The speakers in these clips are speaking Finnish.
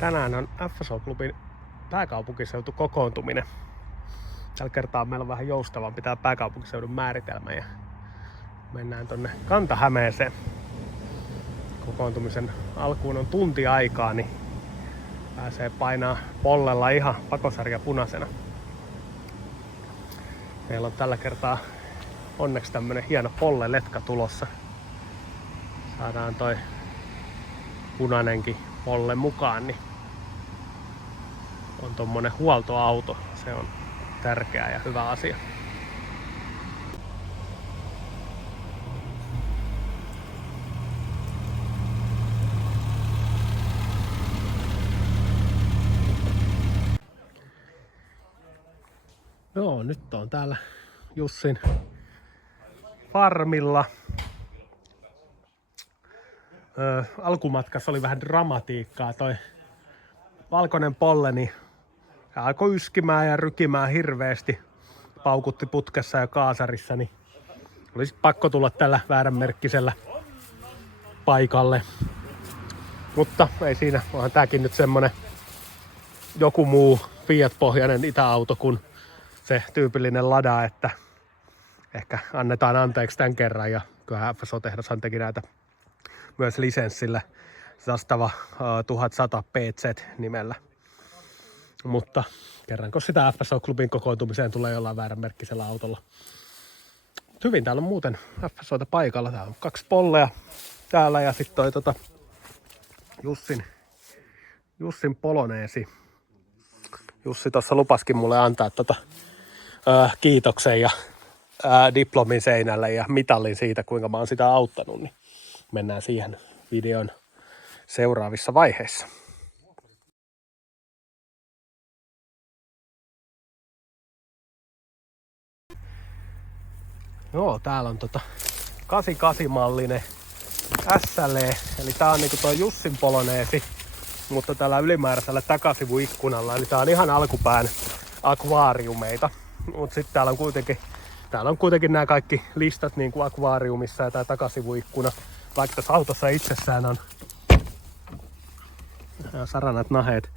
Tänään on FSO-klubin pääkaupunkiseutu kokoontuminen. Tällä kertaa meillä on vähän joustavampi tää pääkaupunkiseudun määritelmä ja mennään tonne Kanta-Hämeeseen. Kokoontumisen alkuun on tunti aikaa, niin pääsee painaa pollella ihan pakosarja punaisena. Meillä on tällä kertaa onneksi tämmönen hieno polle-letka tulossa. Saadaan toi punainenkin polle mukaan, niin on tommonen huoltoauto. Se on tärkeä ja hyvä asia. Joo, nyt on täällä Jussin farmilla. Alkumatkassa oli vähän dramatiikkaa. Toi valkoinen polle, niin se alkoi yskimään ja rykimään hirveästi. Paukutti putkessa ja kaasarissa, niin oli sit pakko tulla tällä vääränmerkkisellä paikalle. Mutta ei siinä, onhan tääkin nyt semmonen joku muu Fiat-pohjainen itäauto kuin se tyypillinen Lada, että ehkä annetaan anteeksi tämän kerran. Ja kyllä FSO-tehdashan teki näitä myös lisenssillä Zastava 1100 PZ nimellä. Mutta kerranko sitä FSO-klubin kokoontumiseen tulee jollain vääränmerkkisellä autolla. Hyvin täällä on muuten FSOita paikalla. Täällä on 2 pollea täällä ja sitten toi Jussin poloneesi. Jussi tuossa lupaskin mulle antaa kiitoksen ja diplomin seinälle ja mitallin siitä, kuinka mä oon sitä auttanut. Niin mennään siihen videon seuraavissa vaiheissa. Joo, täällä on 88-mallinen SLE, eli tää on niinku toi Jussin poloneesi, mutta tällä ylimääräisellä takasivuikkunalla, eli tää on ihan alkupään akvaariumeita. Mut sit täällä on kuitenkin nämä kaikki listat niin kuin akvaariumissa ja tää takasivuikkuna, vaikka tässä autossa itsessään on saranat naheet,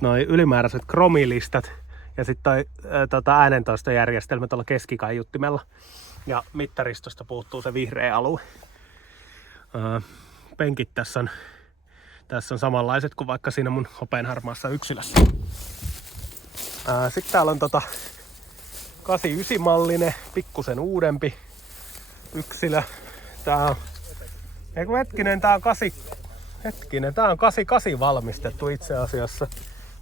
noi ylimääräiset kromilistat ja sitten toi äänentoistojärjestelmä tuolla keskikaiuttimella. Ja mittaristosta puuttuu se vihreä alue. Penkit tässä on samanlaiset kuin vaikka siinä mun hopeanharmaassa yksilössä. Sitten täällä on 89-mallinen, pikkusen uudempi yksilö. Tää on 88 valmistettu itse asiassa,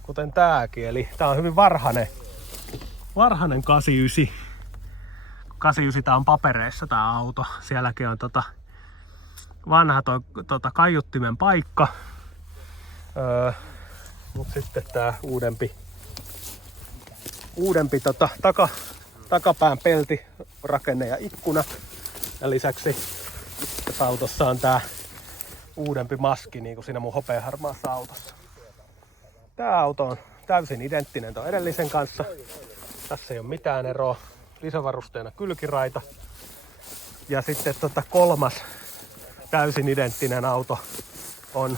kuten tääkin. Eli tää on hyvin varhainen 89. 89 tää on papereissa tää auto. Sielläkin on vanha kaiuttimen paikka. Mut sitten tää uudempi takapään pelti, rakenne ja ikkuna. Ja lisäksi tässä autossa on tää uudempi maski, niin kuin siinä mun hopeaharmaassa autossa. Tää auto on täysin identtinen ton edellisen kanssa. Tässä ei ole mitään eroa. Lisävarusteena kylkiraita. Ja sitten kolmas täysin identtinen auto on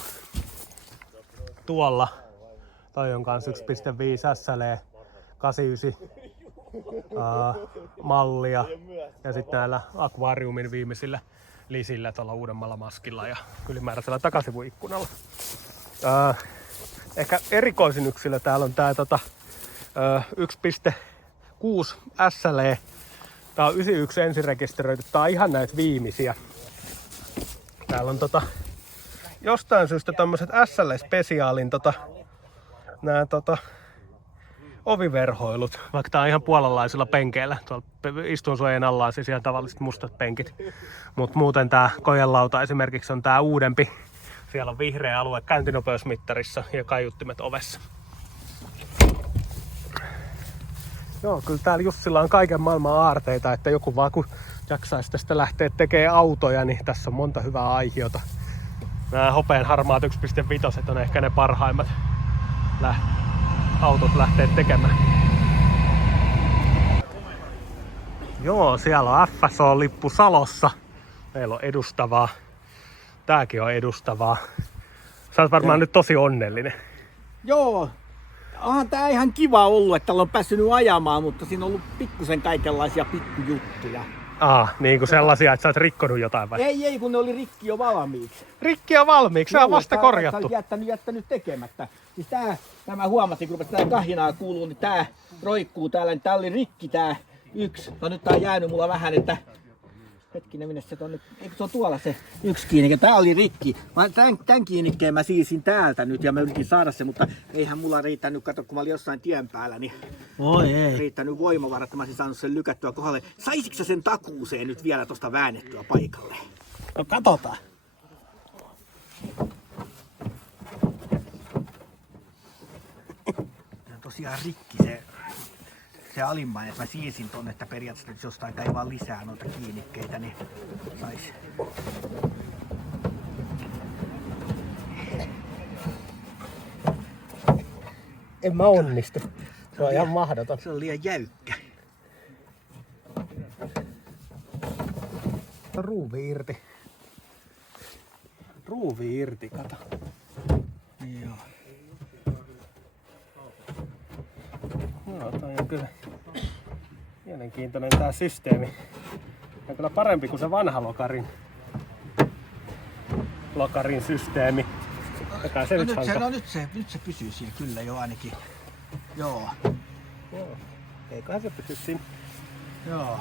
tuolla. Toi on kans 1.5 SLE 89 mallia. Ja sitten näillä akvaariumin viimeisillä lisillä tuolla uudemmalla maskilla ja ylimääräisellä takasivuikkunalla. Ehkä erikoisin yksilö täällä on tää 1.6 SLE. Tää on 91 ensirekisteröity. Tää on ihan näitä viimeisiä. Täällä on jostain syystä tämmöset SLE-spesiaalin nää oviverhoilut, vaikka tää on ihan puolanlaisilla penkeillä. Tuolla istunsuojen alla on siis ihan tavalliset mustat penkit. Mut muuten tää kojelauta esimerkiksi on tää uudempi. Siellä on vihreä alue käyntinopeusmittarissa ja kaiuttimet ovessa. Joo, kyllä täällä Jussilla on kaiken maailman aarteita, että joku vaan kun jaksaisi tästä lähteä tekemään autoja, niin tässä on monta hyvää aihiota. Nämä hopeanharmaat 1.5 on ehkä ne parhaimmat autot lähtee tekemään. Joo, siellä on FSO-lippu Salossa. Meillä on edustavaa. Tääkin on edustavaa. Sä oot varmaan nyt tosi onnellinen. Joo. Onhan tää ihan kiva ollut, että on päässyt ajamaan, mutta siinä on ollut pikkusen kaikenlaisia pikkujuttuja. Niin kuin sellaisia, että sä oot rikkonut jotain vai? Ei, kun ne oli rikki jo valmiiksi. Rikki on valmiiksi, se on vasta korjattu. Sä olet jättänyt tekemättä. Siis tämä huomattiin, kun tää kahinaa kuuluu, niin tää roikkuu täällä, niin tää oli rikki tää yksi. No nyt tää on jäänyt mulla vähän, että hetkinen, minne se on nyt, eikö se on tuolla se yksi kiinnikke, tää oli rikki. Tän kiinnikkeen mä siisin täältä nyt ja mä yritin saada se, mutta eihän mulla riittänyt, kato kun mä olin jossain tien päällä, niin ei riittänyt voimavarat, että mä olisin saanut sen lykättyä kohdalle. Saisitko sä sen takuuseen nyt vielä tosta väännettyä paikalle? No katsotaan. Tää on tosiaan rikki se alimmainen, että mä siisin tonne, että periaatteessa jos jostain kaivaa lisää noita kiinnikkeitä, niin sais. En mä onnistu. Se on ihan mahdoton. Se on liian jäykkä. Ruuvi irti. Ruuvi irti, kato. Joo. Joo, toi on kyllä mielenkiintoinen tää systeemi. On kyllä parempi kuin se vanha lokarin systeemi. Se Nyt se pysyy siellä kyllä jo ainakin. Joo. Eiköhän se pysy siinä. Joo.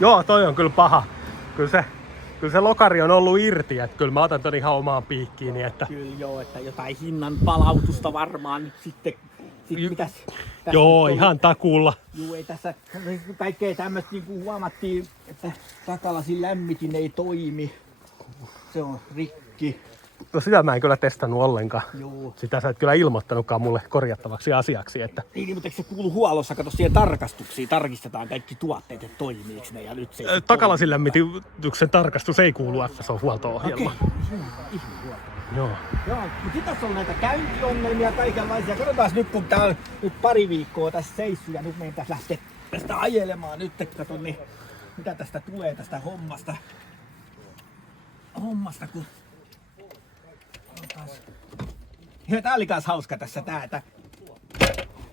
Joo, toi on kyllä paha. Kyllä se lokari on ollut irti, että kyllä mä otan ton ihan omaan piikkiini. Että... Kyllä joo, että jotain hinnan palautusta varmaan nyt sitten. Mitäs? Joo, ihan takuulla. Joo, ei tässä kaikkea tämmöistä niin kuin huomattiin, että takalasin lämmitin ei toimi. Se on rikki. No sitä mä en kyllä testannut ollenkaan. Joo. Sitä sä et kyllä ilmoittanutkaan mulle korjattavaksi asiaksi. Että... Niin, mutta eikö se kuulu huollossa? Kato siihen tarkastuksiin. Tarkistetaan kaikki tuotteet, että toimiiko ne ja nyt se ei takalasin lämmityksen tarkastus ei kuulu FSO-huolto-ohjelmaan. Okei. Joo. Joo, mutta tässä on näitä käyntiongelmia kaikenlaisia. Katsotaan nyt, kun tää on nyt pari viikkoa tässä seissyt ja nyt meidän tässä lähtee tästä ajelemaan nyt. Kato, niin mitä tästä tulee tästä hommasta, kun... Ja tää oli kans hauska tässä että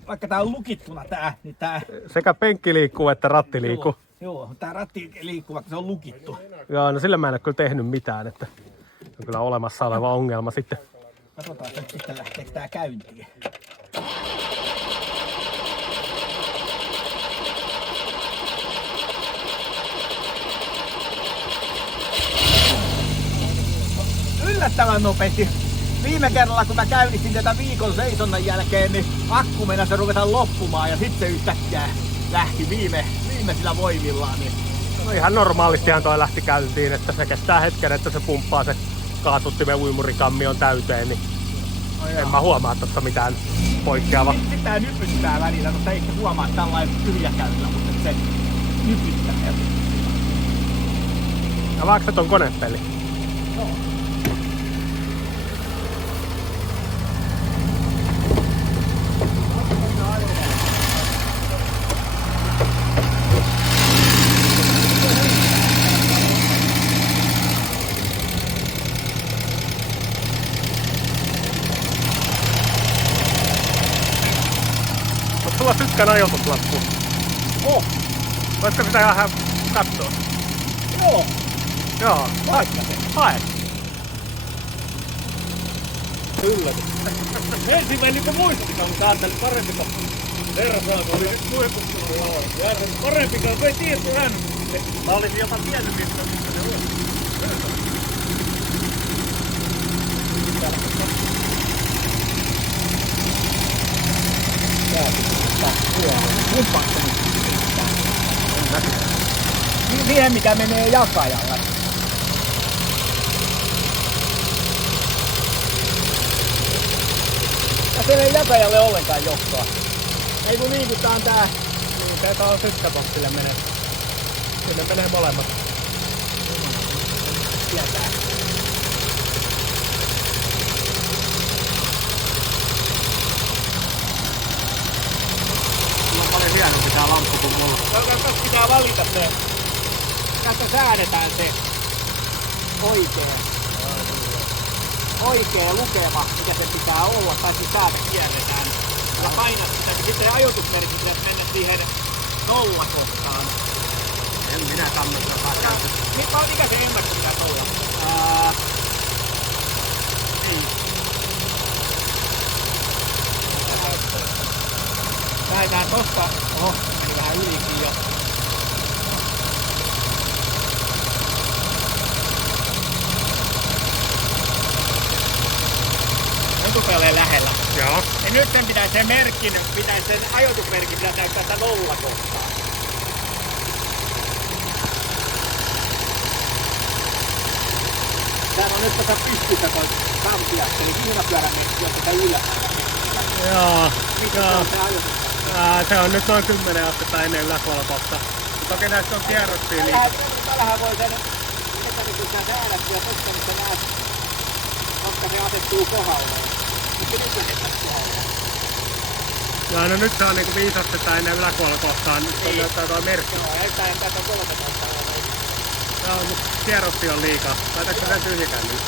vaikka tää on lukittuna niin tää... Sekä penkki liikkuu että ratti liikkuu. Joo, tää ratti liikkuu, vaikka se on lukittu. Joo, no sillä mä en ole kyllä tehnyt mitään, että on kyllä olemassa oleva ongelma sitten. Katsotaan nyt sitten lähteekö tää käyntiin. Yllättävän nopeasti. Viime kerralla kun mä käynnistin tätä viikon seisonnan jälkeen, niin akku meinasi ruveta loppumaan ja sitten yhtäkkiä lähti viimeisillä voimillaan. Niin... No ihan normaalistihan toi lähti käyntiin, että se kestää hetken, että se pumppaa se kaasuttimen uimurikammion täyteen, niin en mä huomaa tossa mitään poikkeavaa. Sitten tää nypyttää välillä, mutta ei huomaa tällainen tyhjäkäynnillä, mutta se nypyttää. Avaatko ton konepeli? Joo. Sulla tykkään ajoituslappu. Voitko sitä vähän katsoa? Joo. Hae. Yllätys. Ensimmäinen kun muistikaan, mutta ajattelin parempiko. Versaat oli nyt muistuttunut. Parempikaan, kun ei tiedä hän. Mä olisin jopa tiennyt, mistä se on. Siihen mikä menee jakajalle. Tässä ei jakajalle ollenkaan johtoa. Ei kun liikutaan tää. Niin, tää on sykkäboksille menee. Sinne menee molemmat. Tietää. Paljon hienompi tää lamppu kuin mulla. Tässä pitää valita se. Tässä säädetään se oikein. oikea lukema, mikä se pitää olla, tai siis täältä kierretään. Ja painat sitä, niin sitten ajoitusmerkki pitäisi mennä siihen nollakohtaan. En minä tämmöistä saa käyty. Mikä se ennakko pitäisi olla? Niin. Lähdetään tosta. Oho, meni vähän ylikin jo. Etupeleen lähellä. Joo. Ja nyt sen pitäisi sen merkin, sen ajoitusmerkin pitäisi näyttää sitä nollakohtaa. Täällä on nyt tässä pystyssä toi kampiakse, eli viinapyörän merkki on tätä ylhäällä. Joo. Mikä se on se ajoitus? Se on nyt noin 10 astetta ennen yläkolkosta. Toki näistä on kierroksia liikaa. Täällähän voi sen mekanismissa säädättyä tosta, missä näet, koska se asettuu kohdalle. Mutta nyt lähdetään kohdalle. Joo, no nyt se on niinku 5 astetta ennen yläkolkohtaa. Nyt on näyttää toi merkki. Joo, entäin tätä 13. Joo, mutta kierroksia on liikaa. Laitatko sen tyhjikään nyt?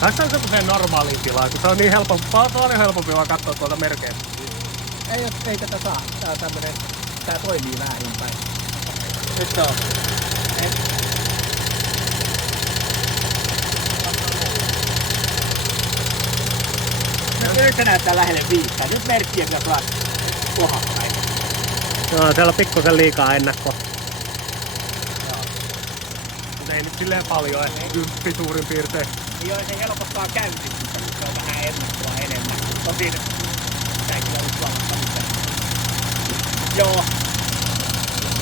Tässä on semmoiseen normaaliin tilaan, kun se on niin paljon helpompi vaan katsoa tuolta merkeistä. Ei tätä saa. Tää on tämmönen, tää toimii väärinpäin. Nyt se on. Nyt se näyttää lähelle 5. Nyt merkkiä kyllä saat kohdalle. Joo, siellä on pikkusen liikaa ennakkoa. Mutta ei nyt silleen paljon, että 10 suurin piirtein. Joo, se helpottaa käynnistystä, mutta se on vähän ennakkoa enemmän. Tosin tää kyllä nyt huomattavasti. Joo.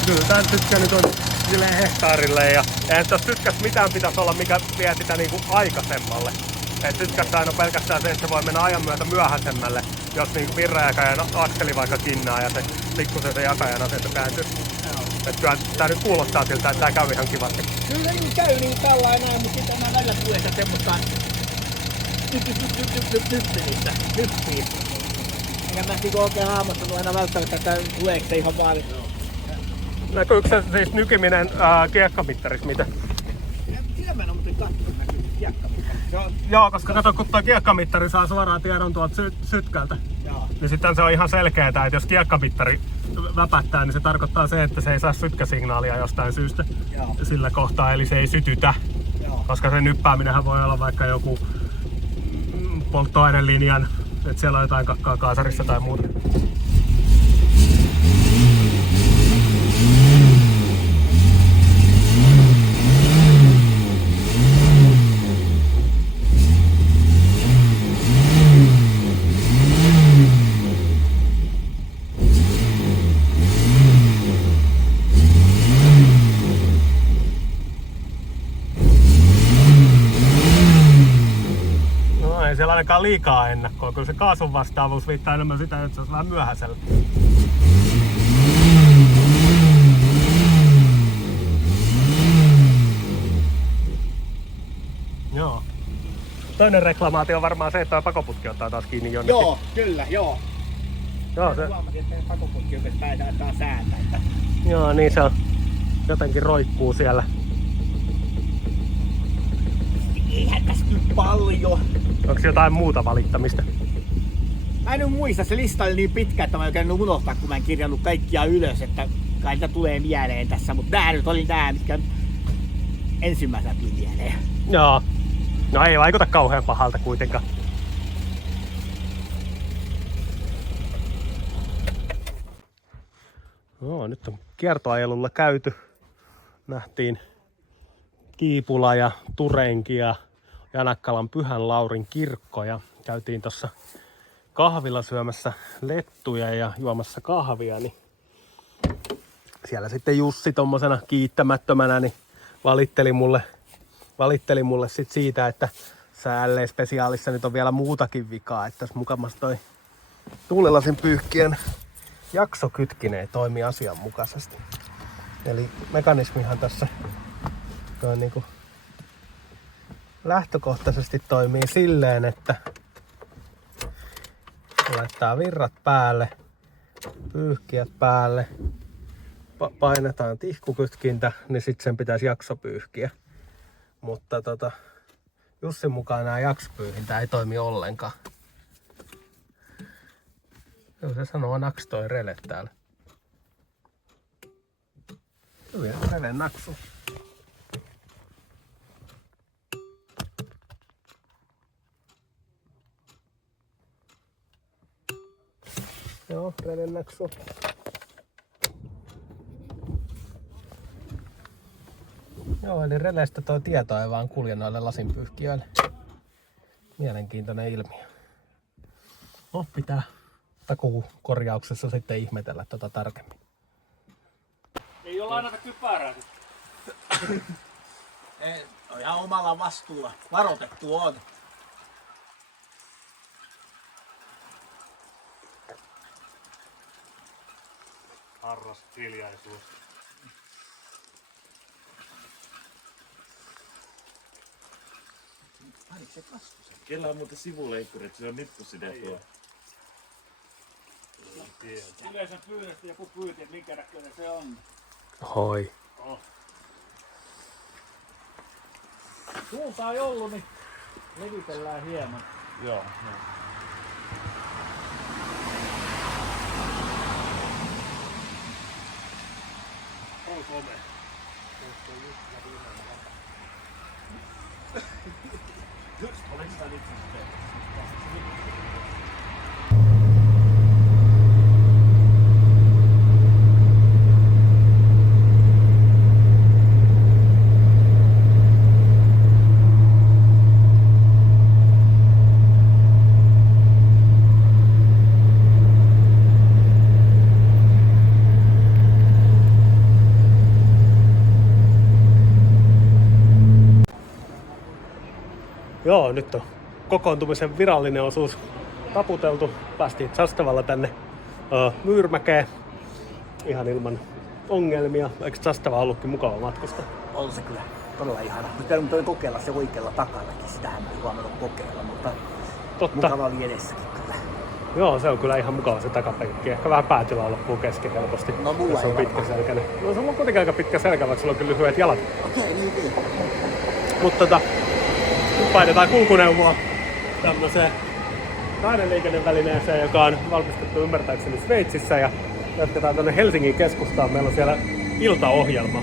Kyllä tän tytkä nyt on silleen hehtaarille ja eihän tässä tytkässä mitään pitäisi olla, mikä vie sitä niinku aikaisemmalle. Et tytkässä aina pelkästään se, että se voi mennä ajan myötä myöhäisemmälle, jos niinku virrajakajan akseli vaikka kinnaa ja se pikkusen se jakajan asento kääntyy. Et kyllä tää nyt kuulostaa siltä, että tää käy ihan kivasti. Kyllä niin käy niin tällainen näin, mutta sitten aina välillä tulee sitä semmoista nyppiin. Enkä mä niinku oikein hahmottanut aina välttämättä, että tuleeko se ihan vaan. Näkyykö se siis nykiminen kiekkamittarissa mitä? Sitä mä en oo muuten kattonut näkyy kiekkamittarissa. Joo, koska kato, kun tuo kiekkamittari saa suoraan tiedon tuolta sytkältä, niin sitten se on ihan selkeää, että jos kiekkamittari väpättää, niin se tarkoittaa se, että se ei saa sytkäsignaalia jostain syystä sillä kohtaa, eli se ei sytytä. Joo. Koska se nyppääminenhän voi olla vaikka joku polttoainelinjan, että siellä on jotain kakkaa kaasarissa tai muuta. Ei siellä ainakaan liikaa ennakkoa, kyllä se kaasun vastaavuus viittaa enemmän sitä, että se olisi vähän myöhäisellä. Joo. Toinen reklamaatio on varmaan se, että tuo pakoputki ottaa taas kiinni jonnekin. Joo, kyllä, joo. Joo, se... Huomasin, että pakoputki oikeesti päätään taas sääntää. Joo, niin se on. Jotenkin roikkuu siellä. Eihän tässä kyllä paljon. Onko jotain muuta valittamista? Mä en nyt muista, se lista oli niin pitkä, että mä en oikein unohtaa, kun mä en kirjannut kaikkia ylös, että kai niitä tulee mieleen tässä, mutta nää nyt oli nää, mitkä ensimmäisenä tuli mieleen. Joo. No ei vaikuta kauhean pahalta kuitenkaan. No, nyt on kiertoajelulla käyty. Nähtiin Kiipula ja Turenki ja Janakkalan Pyhän Laurin kirkko ja käytiin tuossa kahvilla syömässä lettuja ja juomassa kahvia, niin siellä sitten Jussi tommosena kiittämättömänä niin valitteli mulle sit siitä, että LE-spesiaalissa nyt on vielä muutakin vikaa, että jos mukamas toi tuulilasin pyyhkien jaksokytkinen ei toimi asianmukaisesti. Eli mekanismihan tässä toi niinku lähtökohtaisesti toimii silleen, että Laittaa virrat päälle, pyyhkiät päälle. Painetaan tihkukytkintä, niin sitten sen pitäisi jaksopyyhkiä. Mutta Jussin mukaan nämä jaksopyyhintä ei toimi ollenkaan. Joo, se sanoo naks toi rele täällä. Hyvin rele naksu. Joo, rele naksu. Joo, eli releistä tuo tieto ei vaan kulje noille lasinpyyhkijöille. Mielenkiintoinen ilmiö. No, pitää takukorjauksessa sitten ihmetellä tarkemmin. Ei ole ainakaan kypärää. Ei, on ihan omalla vastuulla. Varoitettu on. Harras hiljaisuus. Kellä on muuten sivuleikkurit, se on nippusinne tuo. Yleensä pyynnöstä joku pyyti, että minkä näköinen se on. Hoi. Suunta ei ollut, niin levitellään hieman. Joo. On komea. Oliko sitä nippusinne? Joo, nyt on kokoontumisen virallinen osuus taputeltu. Päästiin Zastavalla tänne Myyrmäkeen ihan ilman ongelmia. Eikö Zastava ollutkin mukava matkusta? On se kyllä todella ihana. Mutta toi kokeilla se oikealla takanakin. Sitähän ei huomannut kokeilla, mutta Totta. mukava oli edessäkin kyllä. Joo, se on kyllä ihan mukava se takapenkki. Ehkä vähän päätilaa loppuu kesken helposti. No, mulla se on ei pitkä selkäinen. No se on kuitenkin aika pitkä selkä, vaikka sulla on kyllä lyhyet jalat. Okei, niin. Mutta nyt painetaan kulkuneuvoa tämmöiseen raideliikennevälineeseen, joka on valmistettu ymmärtääkseni Sveitsissä, ja jatketaan tuonne Helsingin keskustaan. Meillä on siellä iltaohjelma.